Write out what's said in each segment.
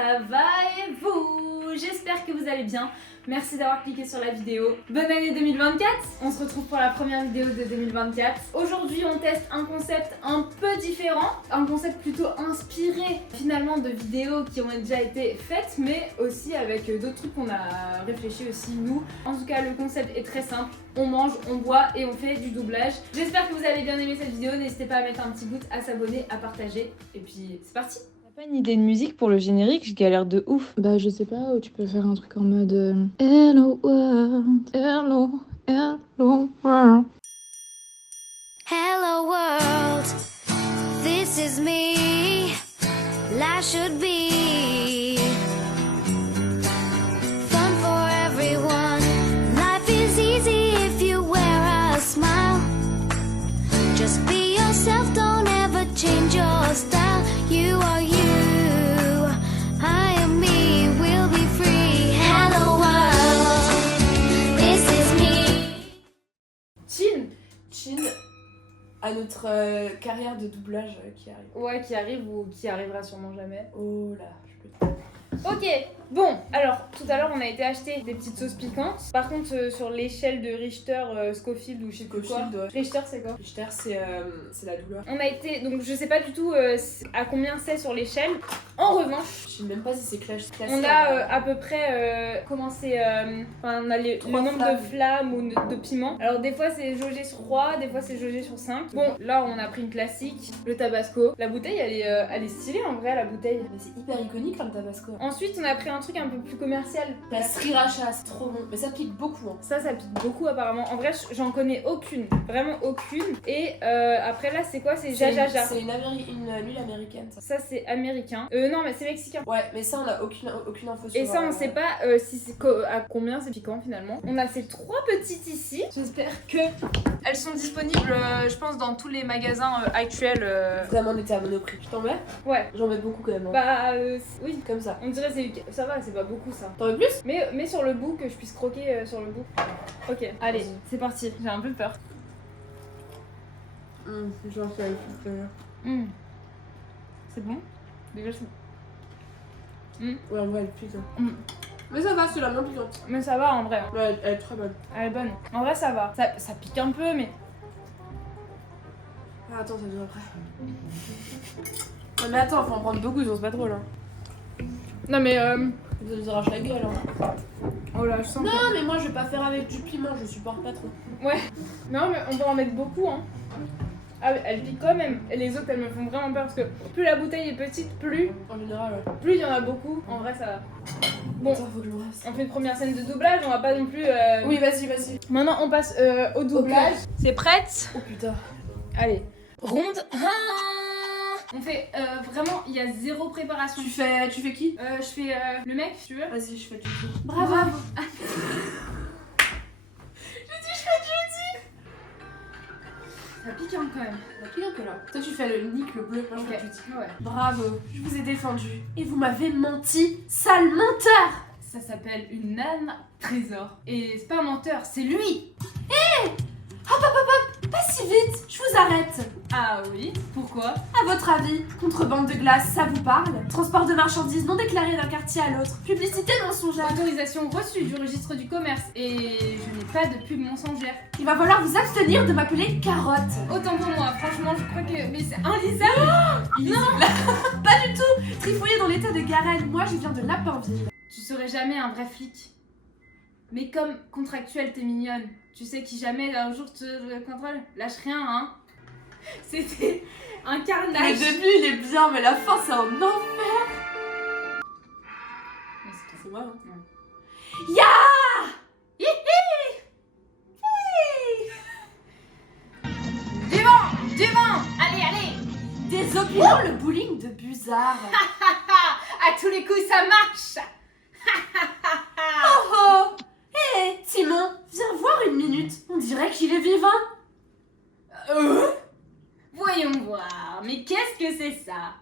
ça va et vous? J'espère que vous allez bien. Merci d'avoir cliqué sur la vidéo. Bonne année 2024. On se retrouve pour la première vidéo de 2024. Aujourd'hui, on teste un concept un peu différent. Un concept plutôt inspiré finalement de vidéos qui ont déjà été faites, mais aussi avec d'autres trucs qu'on a réfléchi aussi nous. En tout cas, le concept est très simple. On mange, on boit et on fait du doublage. J'espère que vous allez bien aimer cette vidéo. N'hésitez pas à mettre un petit pouce, à s'abonner, à partager. Et puis, c'est parti! T'as pas une idée de musique pour le générique? Je galère de ouf. Bah je sais pas, tu peux faire un truc en mode Hello world, hello, hello world. Hello world, this is me. Life should be fun for everyone. Life is easy if you wear a smile. Just be yourself, don't ever change your style. You are you, I am me, we'll be free. Hello world, this is me. Chin à notre carrière de doublage qui arrive. Ouais, qui arrive ou qui arrivera sûrement jamais. Oh là, je peux te... Ok, bon, alors tout à l'heure on a été acheter des petites sauces piquantes. Par contre, sur l'échelle de Richter, Scofield ou je sais plus quoi. Scofield, ouais. Richter, c'est quoi? Richter, c'est la douleur. On a été, donc je sais pas du tout à combien c'est sur l'échelle. En revanche, Je sais même pas si c'est classé. on a à peu près commencé. Enfin, on a le nombre flammes. de flammes ou de piments. Alors, des fois c'est jaugé sur 3, des fois c'est jaugé sur 5. Bon, là on a pris une classique, le tabasco. La bouteille elle est stylée en vrai, la bouteille. Mais c'est hyper iconique comme tabasco. Ensuite, on a pris un truc un peu plus commercial. La sriracha, c'est trop bon. Mais ça pique beaucoup. Hein. Ça pique beaucoup apparemment. En vrai, j'en connais aucune, vraiment aucune. Et après là, c'est quoi? C'est jajaja. C'est une huile américaine. Ça. Ça c'est américain. Non, mais c'est mexicain. Ouais, mais ça on a aucune info sur. Et ça, on sait pas si c'est à combien c'est piquant finalement. On a ces 3 petites ici. J'espère que elles sont disponibles, je pense, dans tous les magasins actuels. Vraiment, on était à Monoprix. Tu t'en mets? Ouais. J'en mets beaucoup quand même. Hein. Bah oui. Comme ça. On dirait ça va, c'est pas beaucoup ça. T'en veux plus? Mais sur le bout, que je puisse croquer sur le bout. Ok, allez, Vas-y. c'est parti. J'ai un peu peur. Genre ça C'est bon? Déjà c'est... Ouais, en vrai, elle pique. Hein. Mm. Mais ça va, c'est la moins piquante. Mais ça va en vrai. Ouais, elle est très bonne. Elle est bonne. En vrai, ça va. Ça pique un peu, mais. Ah, attends, ça vient après. Non, mais attends, faut en prendre beaucoup, sinon c'est pas drôle. Hein. Non, mais. Ça nous arrache la gueule. Hein. Oh là, je sens. Non, mais moi je vais pas faire avec du piment, je supporte pas trop. Ouais. Non, mais on peut en mettre beaucoup, hein. Ah, elle pique quand même. Et les autres, elles me font vraiment peur parce que plus la bouteille est petite, plus En général, ouais. il y en a beaucoup. En vrai, ça va. Bon, Attends, faut que je me reste. on fait une première scène de doublage, on va pas non plus. Oui, vas-y. Maintenant, on passe au doublage. C'est prête? Oh putain. Allez. Ronde 1. On fait vraiment, il y a zéro préparation. Tu fais qui? Je fais le mec, si tu veux. Vas-y, je fais du tout. Bravo. Ça pique hein, quand même. On a pris un peu là. Toi, tu fais le Nick, le bleu. Moi, je fais Ok. le petit. Ouais. Bravo, je vous ai défendu. Et vous m'avez menti, sale menteur! Ça s'appelle une âme trésor. Et c'est pas un menteur, c'est lui. Pas si vite, je vous arrête. Ah oui, pourquoi? À votre avis, contrebande de glace, ça vous parle? Transport de marchandises non déclaré d'un quartier à l'autre. Publicité mensongère. Autorisation reçue du registre du commerce. Et je n'ai pas de pub mensongère. Il va falloir vous abstenir de m'appeler carotte. Autant pour moi, franchement, je crois que... Mais c'est inlisable. Non. Pas du tout. Trifouillé dans l'état de Garenne. Moi, je viens de Lapinville. Tu serais jamais un vrai flic. Mais comme contractuel, t'es mignonne. Tu sais qui jamais un jour te contrôle, lâche rien, hein. C'était un Le carnage. début, il est bien, mais la fin, c'est un enfer. Mais c'est C'est moi, hein. Ouais. Ya! Du vent. Allez. Désopilons le bowling de Buzard. À tous les coups, ça marche. Oh oh! Hé, Timon, viens voir une minute. On dirait qu'il est vivant. Voyons voir, mais qu'est-ce que c'est ça?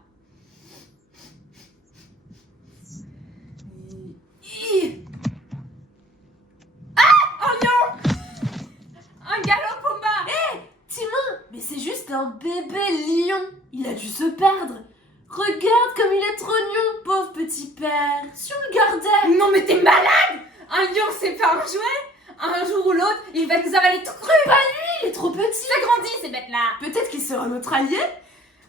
Ah! Oh non! Un galop combat! Timon, mais c'est juste un bébé lion. Il a dû se perdre. Regarde comme il est trop mignon, pauvre petit super. Si on le gardait. Non mais t'es malade! Un lion c'est pas un jouet! Un jour ou l'autre, il va nous avaler tout cru! Il est trop petit. Ça grandit ces bêtes-là! Peut-être qu'il sera notre allié.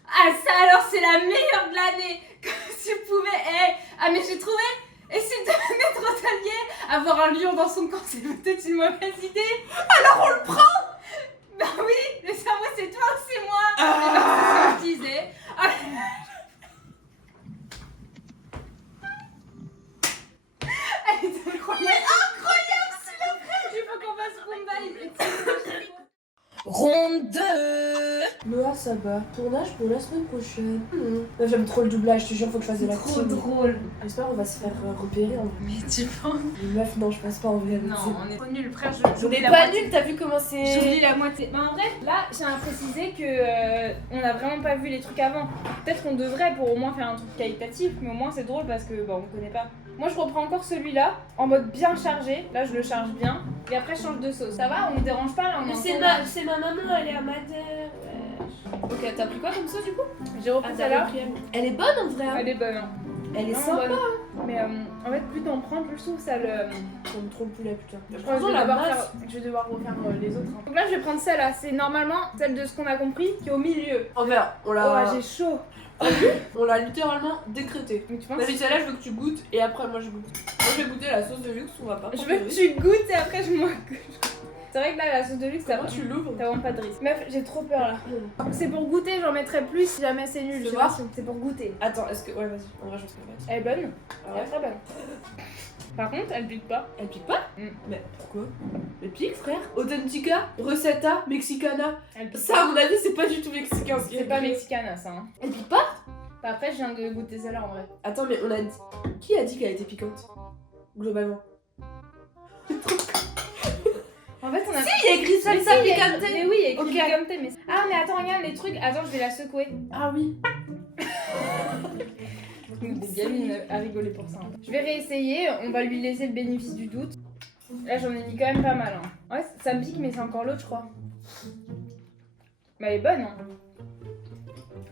Ah ça alors c'est la meilleure de l'année! Comme si vous pouvez... Ah mais j'ai trouvé! Et s'il devenait trop allié, avoir un lion dans son camp c'est peut-être une mauvaise idée! Alors on le prend. Bah oui! Le cerveau c'est toi ou c'est moi! Et bah c'est ce que je disais! Ah, elle est incroyable! Il faut qu'on fasse Rumba! Ronde 2! Noah, ça va. Tournage pour la semaine prochaine. Moi, j'aime trop le doublage, je te jure, faut que je fasse de la Trop drôle! J'espère qu'on va se faire repérer en vrai. Mais tu penses? Les meufs, non, je passe pas en vrai. Non, on est trop nuls, frère. On est pas nuls, t'as vu comment c'est. J'oublie la moitié. Mais en vrai, là, j'ai à préciser que on a vraiment pas vu les trucs avant. Peut-être qu'on devrait pour au moins faire un truc qualitatif, mais au moins c'est drôle parce que bon, on connaît pas. Moi, je reprends encore celui-là en mode bien chargé. Là, je le charge bien. Et après, je change de sauce. Ça va? On me dérange pas là? On est en tournage. C'est ma maman, elle est amateur. Ok, t'as pris quoi comme sauce du coup? J'ai repris Ah, celle-là. elle est bonne en vrai. Hein. Elle est bonne. Hein. Elle est Vraiment sympa. bonne. Mais en fait, plus t'en prends, plus je trouve ça le. On me trompe plus là, putain. Je crois que je vais devoir refaire les autres. Hein. Donc là, je vais prendre celle-là. C'est normalement celle de ce qu'on a compris qui est au milieu. En vrai, on l'a. Oh, j'ai chaud. On l'a littéralement décrété. Mais tu penses? T'as dit celle-là, je veux que tu goûtes et après moi je goûte. Moi je vais goûter la sauce de luxe, on va pas. Je veux que tu goûtes et après je m'en C'est vrai que là, la sauce de luxe, Comment tu l'ouvres? t'as vraiment pas de risque. Meuf, j'ai trop peur là. C'est pour goûter, j'en mettrai plus si jamais c'est nul. Tu Je sais vois pas si c'est pour goûter. Attends, est-ce que. Ouais, vas-y. En vrai, je pense que Elle est bonne. Ah Elle est très bonne. Par contre, elle pique pas. Elle pique pas? Mm. Mais pourquoi? Elle pique, frère? Authentica, Receta, Mexicana. Elle pique Ça, à mon avis, c'est pas du tout mexicain ce qui C'est est pas écrit. mexicana ça. Hein. Elle pique pas? Bah, après, je viens de goûter celle-là en vrai. Attends, mais on a dit. Qui a dit qu'elle était piquante? Globalement. En fait, on a. Si, il y a écrit salsa Mais si, picante! Mais oui, il y a écrit Ok. picante, mais. Ah, mais attends, regarde les trucs. Attends, je vais la secouer. Ah oui. Des gamines à rigoler pour ça. Hein. Je vais réessayer, on va lui laisser le bénéfice du doute. Là, j'en ai mis quand même pas mal. Hein. Ouais, ça me pique, mais c'est encore l'autre, je crois. Mais elle est bonne, hein.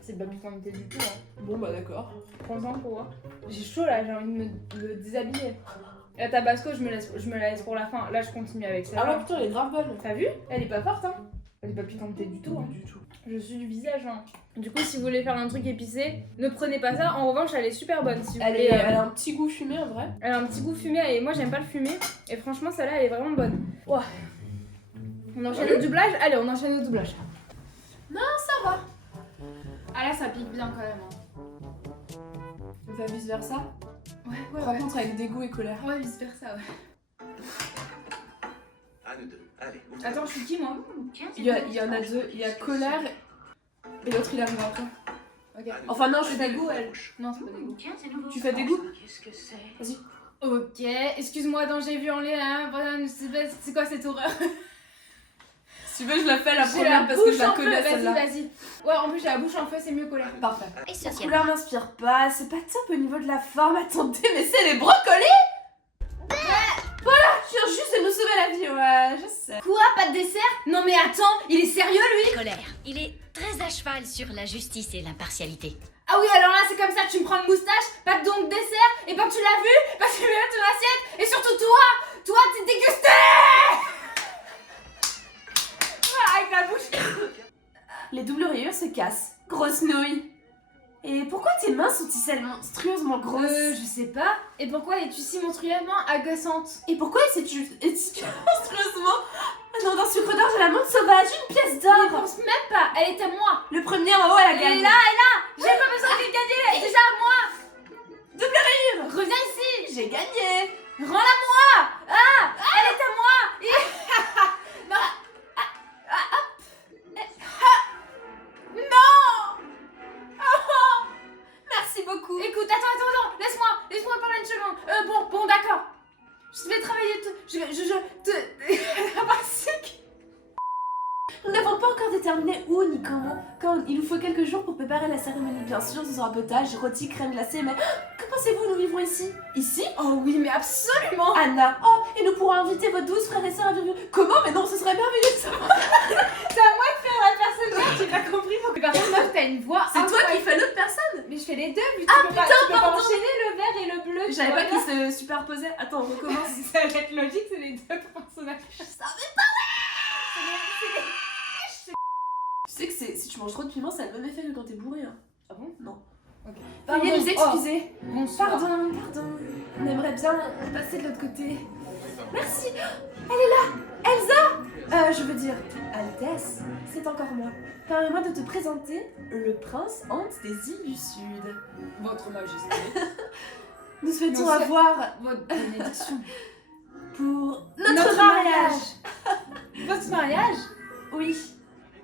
C'est pas piquanté du tout, hein. Bon, bah d'accord. Prends-en pour voir. J'ai chaud là, j'ai envie de me déshabiller. La tabasco, je me la laisse pour la fin. Là, je continue avec Ah celle-là. ouais, putain, elle est grave bonne. T'as vu? Elle est pas forte, hein. Elle est pas piquantée du tout, hein. Du tout. Je suis du visage, hein. Du coup, si vous voulez faire un truc épicé, ne prenez pas ça. En revanche, elle est super bonne. Si vous Elle, voulez, elle a un petit goût fumé en vrai. elle a un petit goût fumé et moi, j'aime pas le fumé. Et franchement, celle-là, elle est vraiment bonne. Ouah. On enchaîne au doublage? Allez, on enchaîne au doublage. Ça va. Ah là, ça pique bien quand même. Hein. On fait vice versa. Ouais, Par contre, avec dégoût et colère. Ouais, vice versa, ouais. À nous deux. Allez, ouvre. Attends, je suis qui moi? Il y en a deux. Il y a colère et l'autre il arrive après. Ok. À nous Enfin, non, deux. je fais dégoût, elle. Non, c'est pas dégoût. Tu fais dégoût? Qu'est-ce que c'est? Vas-y. Ok, excuse-moi, dans j'ai vu en l'air, hein. C'est quoi cette horreur? Si tu veux, je la fais la J'ai première parce que bouche je la en feu, connais celle-là. Vas-y. Ouais, en plus j'ai la bouche en feu, c'est mieux colère. Parfait. La Essentiel. couleur m'inspire pas, c'est pas top au niveau de la forme. Attendez, mais c'est les brocolis! Voilà, je viens juste de nous sauver la vie, ouais, je sais. Quoi? Pas de dessert? Non mais attends, il est sérieux lui? Colère. Il est très à cheval sur la justice et l'impartialité. Ah oui, alors là c'est comme ça, tu me prends une moustache, pas de don de dessert, et quand tu l'as vu, bah tu mets ton assiette, et surtout toi t'es dégusté! Ah, avec la bouche. Les doubles rayures se cassent. Grosse nouille. Et pourquoi tes mains sont-ils si monstrueusement grosses? Je sais pas. Et pourquoi es-tu si monstrueusement agaçante? Et pourquoi es-tu monstrueusement dans un sucre d'orge à la menthe sauvage, une pièce d'or? Je pense même pas, elle est à moi. Le premier en haut, elle a Elle gagné. est là, j'ai pas besoin de gagner, elle est déjà à moi. Double rayure. Reviens ici, J'ai gagné. rends-la moi. Ah, elle est à moi. Merci beaucoup. Écoute, attends, laisse-moi parler une seconde. Bon, d'accord. Je vais travailler, Nous n'avons pas encore déterminé où ni comment. Quand il nous faut quelques jours pour préparer la cérémonie, bien sûr, ce sera potage, rôti, crème glacée, mais que pensez-vous, nous vivrons ici? Ici? Oh oui, mais absolument. Anna. Oh, et nous pourrons inviter vos 12 frères et sœurs à vivre. Comment? Mais non, ce serait merveilleux de savoir. C'est à moi de faire la personne, j'ai pas compris. Par contre, meuf, t'as une voix C'est toi qui incroyable. fais l'autre personne. Mais je fais les deux, vu que Ah, tu peux pas putain, enchaîner pardon. le vert et le bleu. tu J'avais vois pas qu'ils se superposaient. Attends, on recommence. Ça va être logique, c'est les deux personnages. Je savais Tu sais que si tu manges trop de piment, ça a le même effet que quand t'es bourré. Hein. Ah bon? Non. Ok. Veuillez nous excuser. Bonsoir. Pardon. On aimerait bien passer de l'autre côté. Merci. Elle est là. Elsa. Je veux dire, Altesse, c'est encore moi. Permets-moi de te présenter le prince Hans des îles du Sud. Votre Majesté. Nous souhaitons Monsieur- avoir Votre bénédiction. pour notre mariage. Votre mariage? Oui.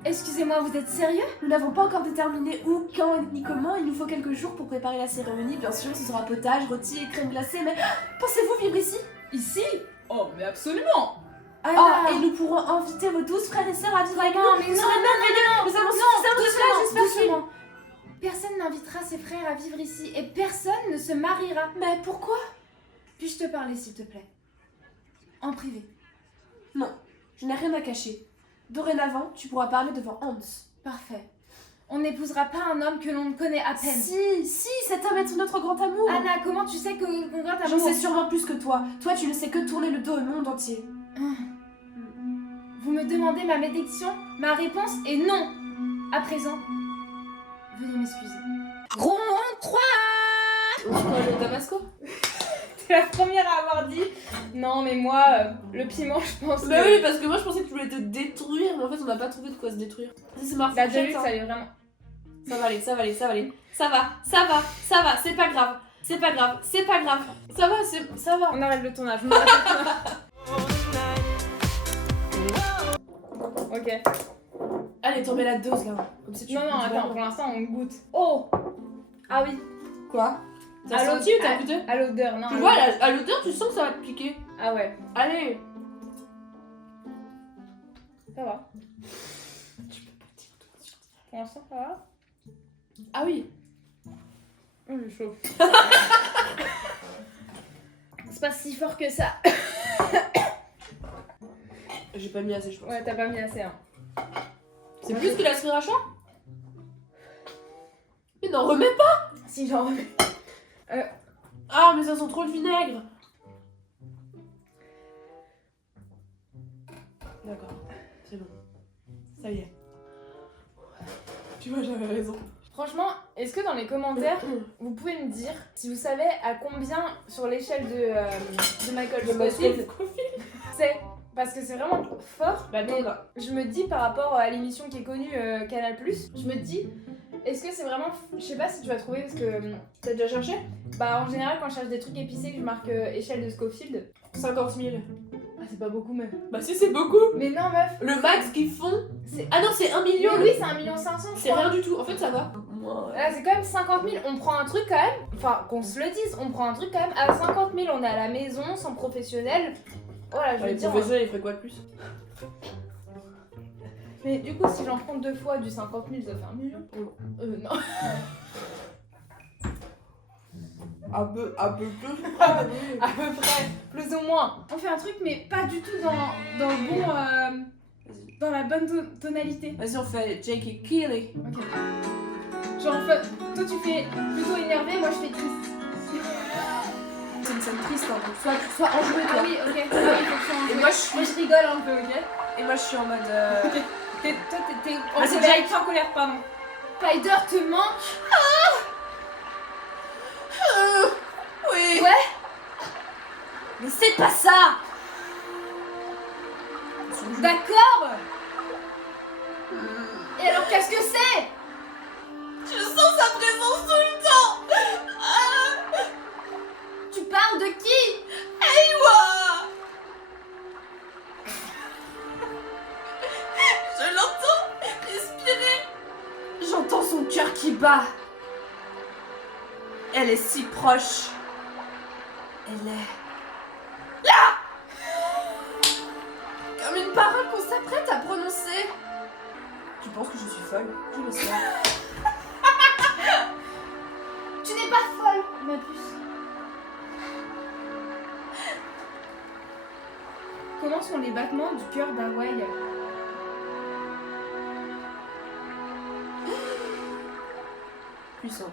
Excusez-moi, vous êtes sérieux? Nous n'avons pas encore déterminé où, quand ni comment. Il nous faut quelques jours pour préparer la cérémonie. Bien sûr, ce sera potage, rôti et crème glacée. Mais pensez-vous vivre ici? Ici? Oh, mais absolument! Ah, et nous pourrons inviter vos 12 frères et sœurs à vivre avec nous. mais Vous non, serez merveilleux. Nous avons suffisamment de place, j'espère. doucement. Personne n'invitera ses frères à vivre ici et personne ne se mariera. Mais pourquoi? Puis-je te parler, s'il te plaît? En privé. Non, je n'ai rien à cacher. Dorénavant, tu pourras parler devant Hans. Parfait. On n'épousera pas un homme que l'on ne connaît à peine. Si, cet homme est notre grand amour. Anna, comment tu sais que qu'on gratte à J'en sais sûrement plus que toi. Toi, tu ne sais que tourner le dos au monde entier. Vous me demandez ma bénédiction? Ma réponse est non. À présent, veuillez m'excuser. Rond 3. On se croit le Tabasco? T'es la première à avoir dit non, mais moi, le piment, je pense. Bah oui, parce que moi je pensais que tu voulais te détruire, mais en fait on n'a pas trouvé de quoi se détruire. Ça, c'est ma La fourchette, Deluxe, hein. ça allait vraiment. Ça va aller. Ça va, c'est pas grave. C'est pas grave. Ça va. On arrête le tournage. On arrête le tournage. Ok. Allez, t'en mets la dose là. Comme si tu Non, attends, pour l'instant, on goûte. Oh! Ah oui. Quoi? T'as À senti ou t'as l'odeur- goûté? À l'odeur, non. Tu à vois, l'odeur. à l'odeur, tu sens que ça va te piquer. Ah ouais, Allez. ça va. Pour l'instant, ça va. Ah oui. Oh, j'ai chaud. C'est pas si fort que ça. J'ai pas mis assez, je pense. Ouais, t'as pas mis assez, hein. C'est plus que la sriracha? Mais n'en remets pas. Si, j'en remets. Ah, mais ça sent trop le vinaigre. D'accord, c'est bon. Ça y est. Tu vois, j'avais raison. Franchement, est-ce que dans les commentaires, vous pouvez me dire si vous savez à combien sur l'échelle de Michael Scofield c'est? Parce que c'est vraiment fort. Bah, mais attends, là. je me dis par rapport à l'émission qui est connue Canal+, je me dis, est-ce que c'est vraiment... Je sais pas si tu vas trouver parce que t'as déjà cherché. Bah en général quand je cherche des trucs épicés que je marque échelle de Scofield. 50 000. Ah c'est pas beaucoup même. Bah si, c'est beaucoup. Mais non meuf. Le max qu'ils font... C'est... Ah non, c'est 1 million. Mais oui c'est 1,5 million je C'est crois. rien du tout. En fait, ça va. Moi, Là c'est quand même 50 000, on prend un truc quand même, enfin qu'on se le dise, on prend un truc quand même à 50 000, on est à la maison, sans professionnel. Voilà, je veux les dire. professionnels, ils feraient quoi de plus? Mais du coup, si j'en prends deux fois du 50 000, ça fait 1 million. Non. Un peu plus. À peu près, plus ou moins. On fait un truc, mais pas du tout dans le bon. Dans la bonne tonalité. Vas-y, on fait Jake et Keely. Ok. Genre, en fait, toi tu fais plutôt énervé, moi je fais triste. C'est une scène triste, hein. Donc sois enjoué, toi. Ah oui, ok. Ah oui, faut que je sois enjouée. Et moi, je rigole un peu, ok? Et moi, je suis en mode. Toi, t'es en Ah, c'est colère. Jake. T'es en colère, pardon. Spider te manque? Oui. Ouais. Mais c'est pas ça. D'accord. Et alors, qu'est-ce que c'est? Je sens sa présence tout le temps. Tu parles de qui? Eywa. Je l'entends respirer. J'entends son cœur qui bat. Elle est si proche. Elle est là. Comme une parole qu'on s'apprête à prononcer. Tu penses que je suis folle? Je le sais. Tu n'es pas folle, ma puce. Comment sont les battements du cœur d'Hawaï? Puissant.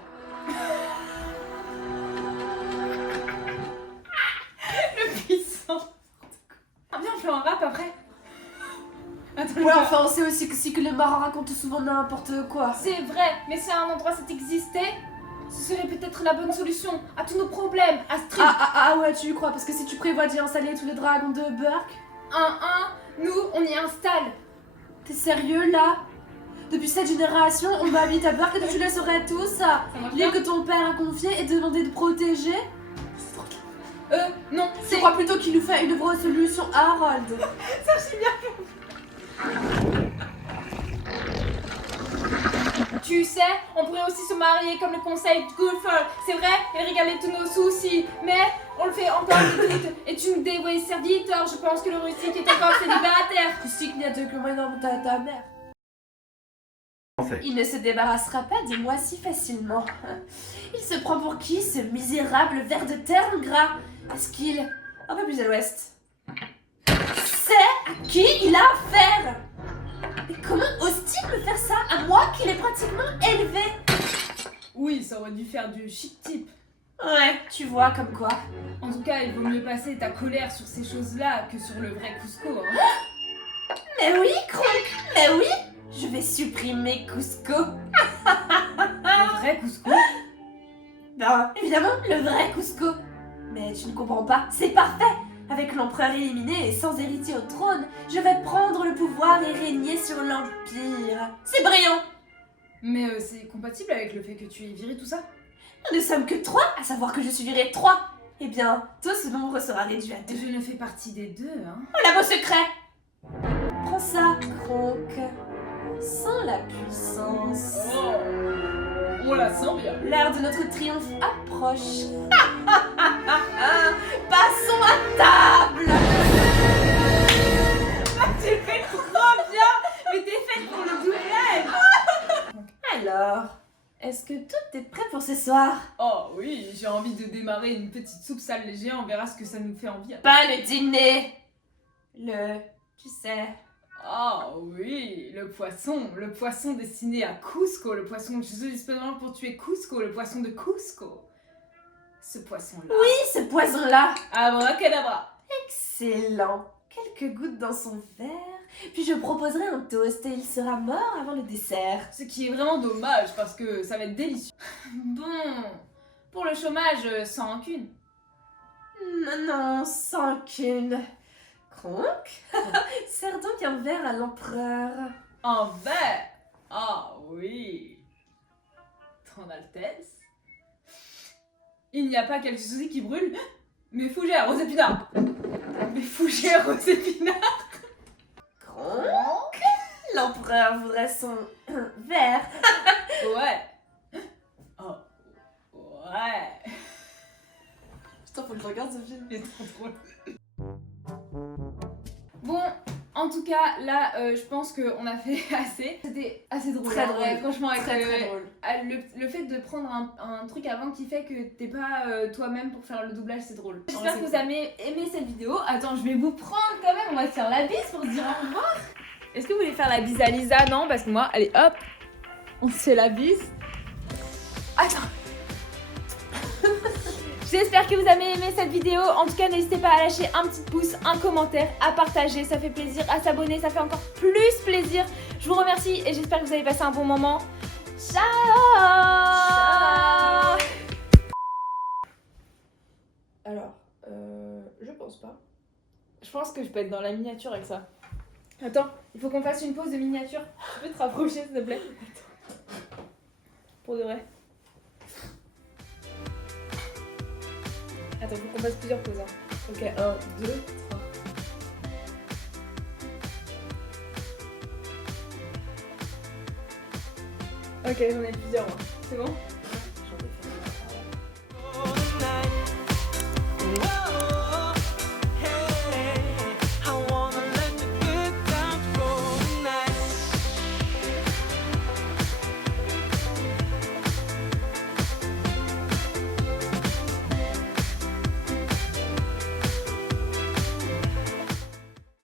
Ouais, enfin, on sait aussi que les marins racontent souvent n'importe quoi. C'est vrai, mais si un endroit cet existait, ce serait peut-être la bonne solution à tous nos problèmes, Astrid. Ah ouais, tu y crois, parce que si tu prévois d'y installer tous les dragons de Burke, Nous, on y installe. t'es sérieux là? Depuis cette génération, on habite à Burke et tu laisserais tous Ça marche l'île bien. que ton père a confiée et demandé de protéger? Non, Je c'est... crois plutôt qu'il nous fait une vraie solution, Harold. Tu sais, on pourrait aussi se marier comme le conseil de Goodfall. C'est vrai, et régaler tous nos soucis. Mais on le fait encore de doute. Et tu me dévoues serviteur, je pense que le rustique est encore célibataire. Rustique n'y a de que moi dans ta mère. En fait. Il ne se débarrassera pas de moi si facilement. Il se prend pour qui, ce misérable ver de terre ingrat? Est-ce qu'il... Un peu plus à l'ouest. C'est à qui il a affaire? Mais comment ose-t-il me faire ça à moi qui l'ai pratiquement élevé? Oui, ça aurait dû faire du chic type. Ouais, tu vois, comme quoi. En tout cas, il vaut mieux passer ta colère sur ces choses-là que sur le vrai Cusco. Hein. Mais oui, Kronk, mais oui. Je vais supprimer Cusco. Le vrai Cusco? Ben, évidemment, le vrai Cusco. Mais tu ne comprends pas, c'est parfait. Avec l'empereur éliminé et sans héritier au trône, je vais prendre le pouvoir et régner sur l'Empire. C'est brillant. Mais c'est compatible avec le fait que tu aies viré tout ça? Nous ne sommes que 3, à savoir que je suis viré 3. Eh bien, tout ce nombre sera réduit à 2. Je ne fais partie des deux, hein. Oh, la beau secret. Prends ça, Kronk. Sans la puissance. Oh, on la sent bien. L'heure de notre triomphe approche. Passons à table. T'es fait trop bien. Mais t'es faite pour le doublage. Alors, est-ce que tout est prêt pour ce soir? Oh oui, j'ai envie de démarrer une petite soupe sale léger, on verra ce que ça nous fait envie. Pas le dîner. Tu sais. Oh oui, le poisson destiné à Cusco, le poisson que je suis disponible pour tuer Cusco, le poisson de Cusco. Ce poisson-là. Oui, ce poison-là. Abracadabra. Excellent. Quelques gouttes dans son verre. Puis je proposerai un toast et il sera mort avant le dessert. Ce qui est vraiment dommage parce que ça va être délicieux. Bon, pour le chômage, sans rancune. Non, sans qu'une. Kronk, sers donc un verre à l'empereur. Un verre. Ah oui. Ton Altesse. Il n'y a pas quelque chose qui brûle. Mais fougères aux épinards. Mais fougères aux épinards. Kronk, l'empereur voudrait son verre. Ouais. Oh. Ouais. Putain, faut que je regarde ce film. Il est trop drôle. Bon, en tout cas, là, je pense qu'on a fait assez. C'était assez drôle. Très en vrai, drôle. franchement, avec Très drôle. le fait de prendre un truc avant qui fait que t'es pas toi-même pour faire le doublage, c'est drôle. J'espère que vous avez aimé cette vidéo. Attends, je vais vous prendre quand même. On va se faire la bise pour se dire au revoir. Est-ce que vous voulez faire la bise à Lisa? Non, parce que moi, allez, hop, on se fait la bise. Attends. J'espère que vous avez aimé cette vidéo. En tout cas, n'hésitez pas à lâcher un petit pouce, un commentaire, à partager. Ça fait plaisir. À s'abonner, ça fait encore plus plaisir. Je vous remercie et j'espère que vous avez passé un bon moment. Ciao. Alors, je pense pas. Je pense que je peux être dans la miniature avec ça. Attends, il faut qu'on fasse une pause de miniature. Tu peux te rapprocher, s'il te plaît? Attends. Pour de vrai. Attends, il faut qu'on fasse plusieurs pauses. Hein. Ok, 1, 2, 3. Ok, j'en ai plusieurs, moi. C'est bon?